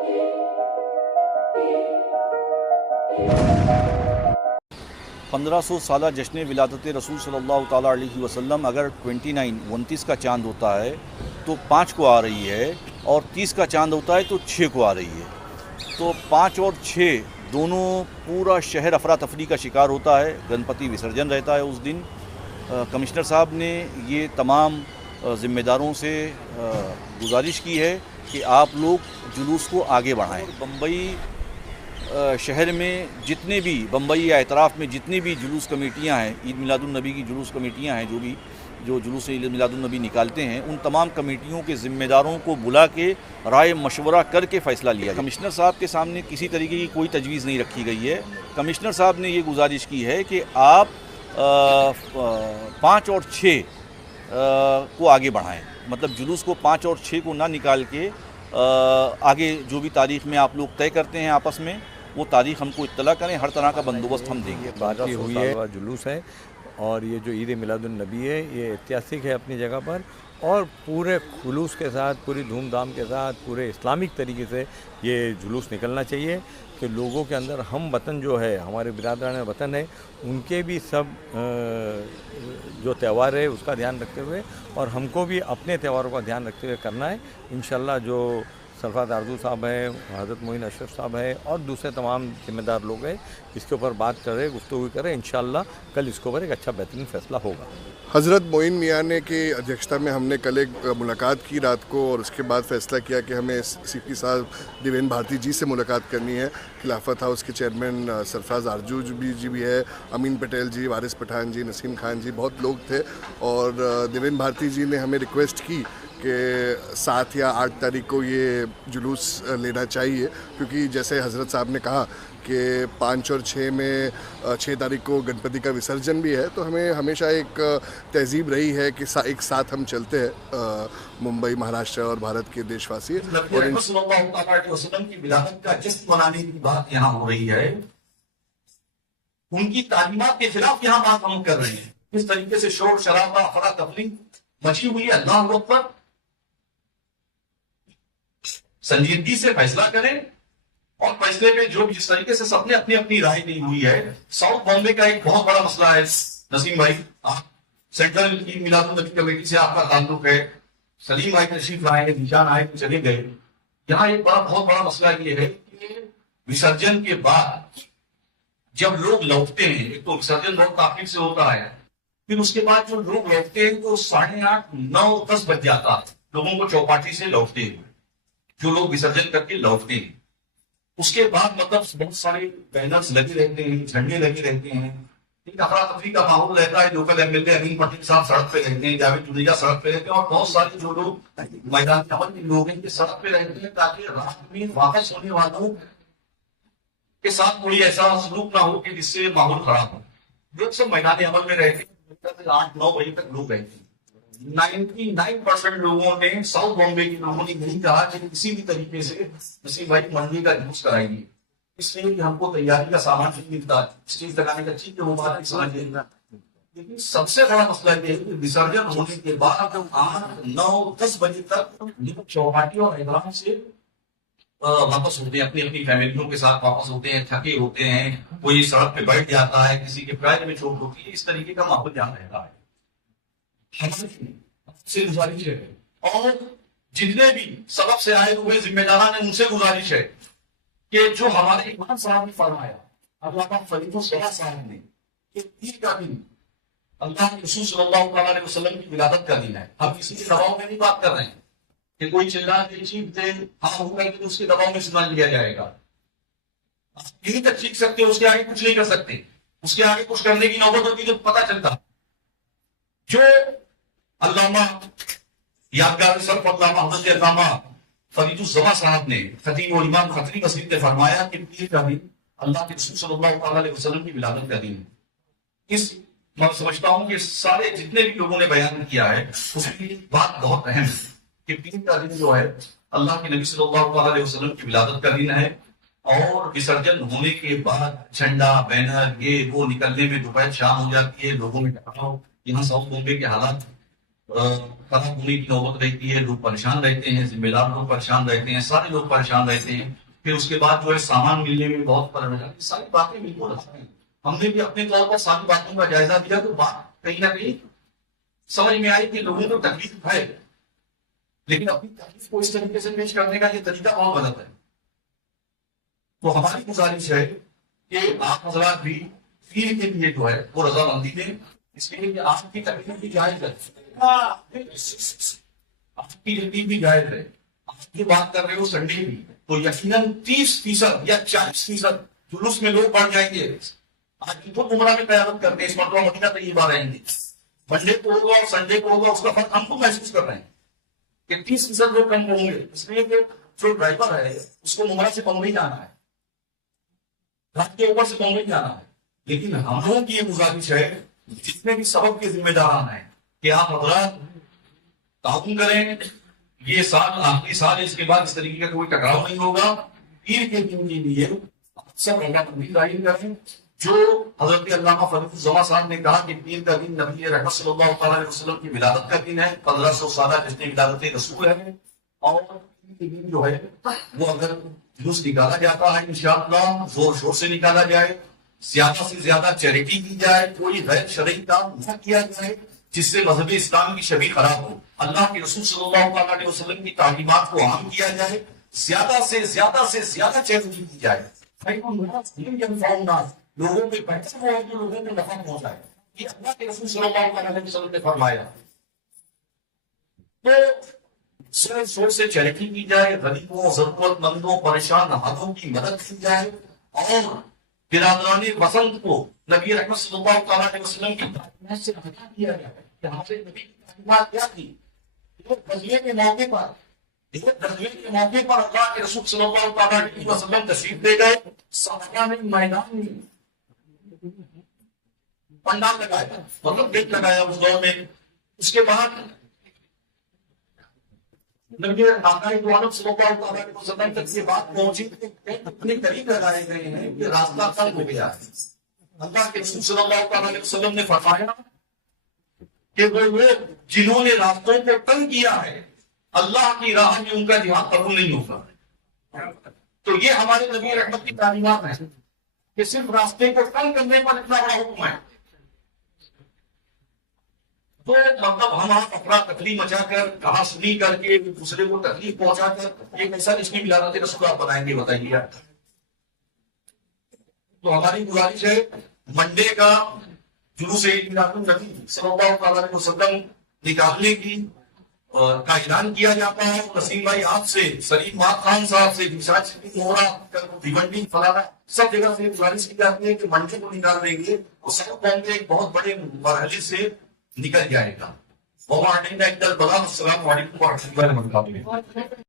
1500 साला जश्न विलादत रसूल सल्लल्लाहु ताला अलैहि वसल्लम अगर 29 का चांद होता है तो 5 को आ रही है, और 30 का चांद होता है तो 6 को आ रही है। तो 5 और 6 दोनों पूरा शहर अफरा तफरी का शिकार होता है। गणपति विसर्जन रहता है उस दिन। कमिश्नर साहब ने ये तमाम ज़िम्मेदारों से गुजारिश की है कि आप लोग जुलूस को आगे बढ़ाएं। बम्बई शहर में जितने भी बम्बई या एतराफ़ में जितनी भी जुलूस कमेटियां हैं, ईद मिलादुन्नबी की जुलूस कमेटियां हैं, जो जुलूस ईद मिलादुन्नबी निकालते हैं, उन तमाम कमेटियों के ज़िम्मेदारों को बुला के राय मशवरा करके फ़ैसला लिया। कमिश्नर साहब के सामने किसी तरीके की कोई तजवीज़ नहीं रखी गई है। कमिश्नर साहब ने ये गुजारिश की है कि आप 5 और 6 को आगे बढ़ाएं, मतलब जुलूस को 5 और 6 को ना निकाल के आगे जो भी तारीख़ में आप लोग तय करते हैं आपस में, वो तारीख़ हमको इत्तला करें। हर तरह का बंदोबस्त हम देंगे। बात हुई है जुलूस है, और ये जो ईद मिलादुन्नबी है ये ऐतिहासिक है अपनी जगह पर, और पूरे खुलूस के साथ, पूरी धूमधाम के साथ, पूरे इस्लामिक तरीके से ये जुलूस निकलना चाहिए कि लोगों के अंदर हम वतन जो है, हमारे बिरादरान वतन है, उनके भी सब जो त्यौहार है उसका ध्यान रखते हुए, और हमको भी अपने त्यौहारों का ध्यान रखते हुए करना है। इंशाल्लाह जो सरफराज आरजू साहब हैं, हज़रत मोइन अशरफ साहब हैं, और दूसरे तमाम ज़िम्मेदार लोग हैं, इसके ऊपर बात कर रहे, गुफ्तगू करें। इंशाल्लाह कल इसके ऊपर एक अच्छा बेहतरीन फ़ैसला होगा। हज़रत मोइन मियाँ ने की अध्यक्षता में हमने कल एक मुलाकात की रात को, और उसके बाद फ़ैसला किया कि हमें CP साहब देवेंद्र भारती जी से मुलाकात करनी है। खिलाफत हाउस के चेयरमैन सरफराज आरजू जी भी है, अमीन पटेल जी, वारिस पठान जी, नसीम खान जी, बहुत लोग थे। और देवेंद्र भारती जी ने हमें रिक्वेस्ट की कि 7 या 8 तारीख को ये जुलूस लेना चाहिए, क्योंकि जैसे हज़रत साहब ने कहा कि 5 और 6 में 6 तारीख को गणपति का विसर्जन भी है, तो हमें हमेशा एक तहजीब रही है कि एक साथ हम चलते हैं, मुंबई, महाराष्ट्र और भारत के देशवासी। और वसल्लम की विलादत का जश्न मनाने की बात यहाँ हो रही है, उनकी तालीमात के खिलाफ यहाँ बात हम कर रहे हैं। इस तरीके से शोर शराबा, अफरा तफरी मची हुई है। अल्लाह अकबर, संजीदगी से फैसला करें, और फैसले पे जो जिस तरीके से सबने अपनी अपनी राय दी हुई है। साउथ बॉम्बे का एक बहुत बड़ा मसला है। नसीम भाई, सेंट्रल ईद मिलादुन्नबी कमेटी से आपका ताल्लुक है। सलीम भाई तशरीफ लाए, निशान आए तो चले गए। यहाँ एक बहुत बड़ा मसला ये है कि विसर्जन के बाद जब लोग लौटते हैं, एक तो विसर्जन बहुत ताकीद से होता है, फिर उसके बाद जो लोग लौटते हैं तो 8:30, 9, 10 बज जाता है लोगों को चौपाटी से लौटते हुए, जो लोग विसर्जन करके लौटते हैं। उसके बाद मतलब बहुत सारे बैनर्स लगे रहते हैं, झंडे लगे रहते हैं, एक अफरा तफरी का माहौल रहता है। लोकल MLA अमीन पटेल साहब सड़क पे रहते हैं, जावेद जुनेजा सड़क पे रहते हैं, और बहुत सारे जो लोग मैदान अमल के लोग हैं सड़क पे रहते हैं, ताकि रात में वापस होने वालों के साथ कोई ऐसा सलूक ना हो कि जिससे माहौल खराब हो। लोग सब मैदान अमल में रहते हैं, 8-9 बजे तक लोग रहते हैं। 99% लोगों ने, साउथ बॉम्बे के लोगों ने नहीं कहा कि किसी भी तरीके से नसीम भाई मंडी का यूज कराएंगे, इसलिए कि हमको तैयारी का सामान नहीं मिलता, स्टेज लगाने का चीज वो बात समझ लेना। लेकिन सबसे बड़ा मसला ये है कि विसर्जन होने के बाद 8, 9, 10 बजे तक चौपाटी और हैदराबाद से वापस होते हैं, अपनी अपनी फैमिलियों के साथ वापस होते हैं, थके होते हैं, कोई सड़क पे बैठ जाता है, किसी के पैर में चोट होती है। इस तरीके का माहौल यहाँ रहता है। से गुजारिश है, और जितने भी सबक से आए हुए जिम्मेदारान है उनसे गुजारिश है कि जो हमारे इमाम साहब ने फरमाया, अल्लामा फरीदुल्लाह साहब ने, कि ईद का दिन अल्लाह के रसूल सल्लल्लाहु अलैहि वसल्लम की विलादत का दिन है। हम किसी के दबाव में नहीं बात कर रहे हैं कि कोई चिल्ला के चीख दे, हाँ होगा कि उसके दबाव में सुना लिया जाएगा। यही तक सीख सकते, उसके आगे कुछ नहीं कर सकते। उसके आगे कुछ करने की नौबत होती तो पता चलता। जो अल्लामा यादगार सर्फ अल्लामा हज़रत अल्लामा फरीदुज़्ज़मा साहब ने, खतीब और इमाम खतरी मस्जिद ने फरमाया कि ईद का दिन अल्लाह के रसूल सल्लल्लाहु अलैहि वसल्लम की विलादत का दिन है। इस मैं समझता हूँ कि सारे जितने भी लोगों ने बयान किया है उसकी बात बहुत अहम है कि ईद का दिन जो है अल्लाह के नबी सल्लल्लाहु अलैहि वसल्लम की विलादत का दिन है। और विसर्जन होने के बाद झंडा, बैनर, ये वो निकलने में दोपहर शाम हो जाती है, लोगों में टकराव। यहाँ साउथ बॉम्बे के हालात خراب ہونے کی نوبت رہتی ہے، لوگ پریشان رہتے ہیں، ذمہ دار لوگ پریشان رہتے ہیں، سارے لوگ پریشان رہتے ہیں، پھر اس کے بعد جو ہے سامان ملنے میں بہت فرق ہے، ساری باتیں بالکل رکھتے ہیں. ہم نے بھی اپنے طور پر ساری باتوں کا جائزہ لیا تو بات کہیں نہ کہیں سمجھ میں آئی کہ لوگوں کو تکلیف ہے، لیکن اپنی تکلیف کو اس طریقے سے پیش کرنے کا یہ طریقہ بہت غلط ہے. تو ہماری گزارش ہے کہ آپ حضرات بھی پیر کے لیے جو ہے وہ رضامندی دیں، اس لیے کہ آپ کی تکلیف بھی جائز ہے، آپ کی تکلیف بھی جائز ہے. آپ جو بات کر رہے ہو سنڈے کی، تو یقیناً 30% یا 40% جلوس میں لوگ بڑھ جائیں گے. آج خود عمرہ میں قیادت کرتے ہیں، اس مرتبہ مدینہ طیبہ رہیں گے، منڈے کو ہوگا اور سنڈے کو ہوگا، اس کا فرق ہم کو محسوس کر رہے ہیں کہ 30% لوگ کم ہوں گے، اس لیے کہ جو ڈرائیور ہے اس کو عمرہ سے بمبئی جانا ہے، رات کے اوپر سے بمبئی جانا ہے. لیکن ہم لوگوں کی یہ گزارش ہے جتنے بھی سبب کے ذمہ داران ہیں کہ آپ حضرات تعاون کریں. یہ سال آخری سال ہے، اس کے بعد اس طریقے کا کوئی ٹکراؤ نہیں ہوگا. پیر کے دن کے لیے سب رحمت ظاہر کریں. جو حضرت علامہ فرید الزما صاحب نے کہا کہ پیر کا دن نبی رحمت صلی اللہ تعالیٰ علیہ وسلم کی ولادت کا دن ہے، 1500 سالہ جشن ولادت رسول ہے، اور جو ہے وہ اگر جلوس نکالا جاتا ہے انشاءاللہ زور شور سے نکالا جائے، زیادہ سے زیادہ چیریٹی کی جائے، کوئی غیر شرعی کام نہ کیا جائے جس سے مذہب اسلام کی شبیہ خراب ہو، اللہ کے رسول صلی اللہ تعالیٰ علیہ وسلم کی تعلیمات کو عام کیا جائے، زیادہ سے زیادہ چیریٹی کی جائے، لوگوں کے بہتر ہو، لوگوں کو نفع پہنچائے. یہ اللہ کے رسول صلی اللہ علیہ وسلم نے فرمایا. تو سر شور سے چیریٹی کی جائے، غریبوں، ضرورت مندوں، پریشان حالوں کی مدد کی جائے، اور برادران وسنت کو نبی رحمت صلی اللہ تعالیٰ علیہ وسلم کی تعلیمات سے آگاہ کیا جائے کہ ہمارے نبی کی تعلیمات کیا تھی. غزوے کے موقع پر اللہ کے رسول صلی اللہ تعالیٰ علیہ وسلم تشریف لے گئے، صحابہ نے میدان میں پنڈال لگایا، مطلب گیٹ لگایا اس دور میں. اس کے بعد نبی آقا دو عالم صلی اللہ تعالیٰ علیہ وسلم تک یہ بات پہنچی کہ اتنے قریب لگائے گئے ہیں کہ راستہ تنگ ہو گیا ہے. اللہ کے رسول صلی اللہ تعالیٰ علیہ وسلم نے فرمایا کہ وہ لوگ جنہوں نے راستوں کو تنگ کیا ہے اللہ کی راہ میں ان کا جہاد قبول نہیں ہوگا. تو یہ ہمارے نبی رحمت کی تعلیمات ہیں کہ صرف راستے کو تنگ کرنے پر اتنا بڑا حکم ہے. تو مطلب ہم افراتفری مچا کر کہاں سنی کر کے دوسرے کو تکلیف پہنچا کر ایک ایسا جشن ولادت رسول آپ بنائیں گے، بتائیے. تو ہماری گزارش ہے منڈے کا جلوس میلاد النبی صلی اللہ علیہ وسلم نکالنے کی کا اعلان کیا جاتا ہے. نسیم بھائی آپ سے، سلیم ماہ خان صاحب سے، بھیونڈی فلانا سب جگہ سے گزارش کی جاتی ہے کہ منڈے کو نکال دیں گے اور سب قوم کے ایک بہت بڑے مرحلے سے نکل جائے گا. السلام علیکم ورحمۃ اللہ وبرکاتہ.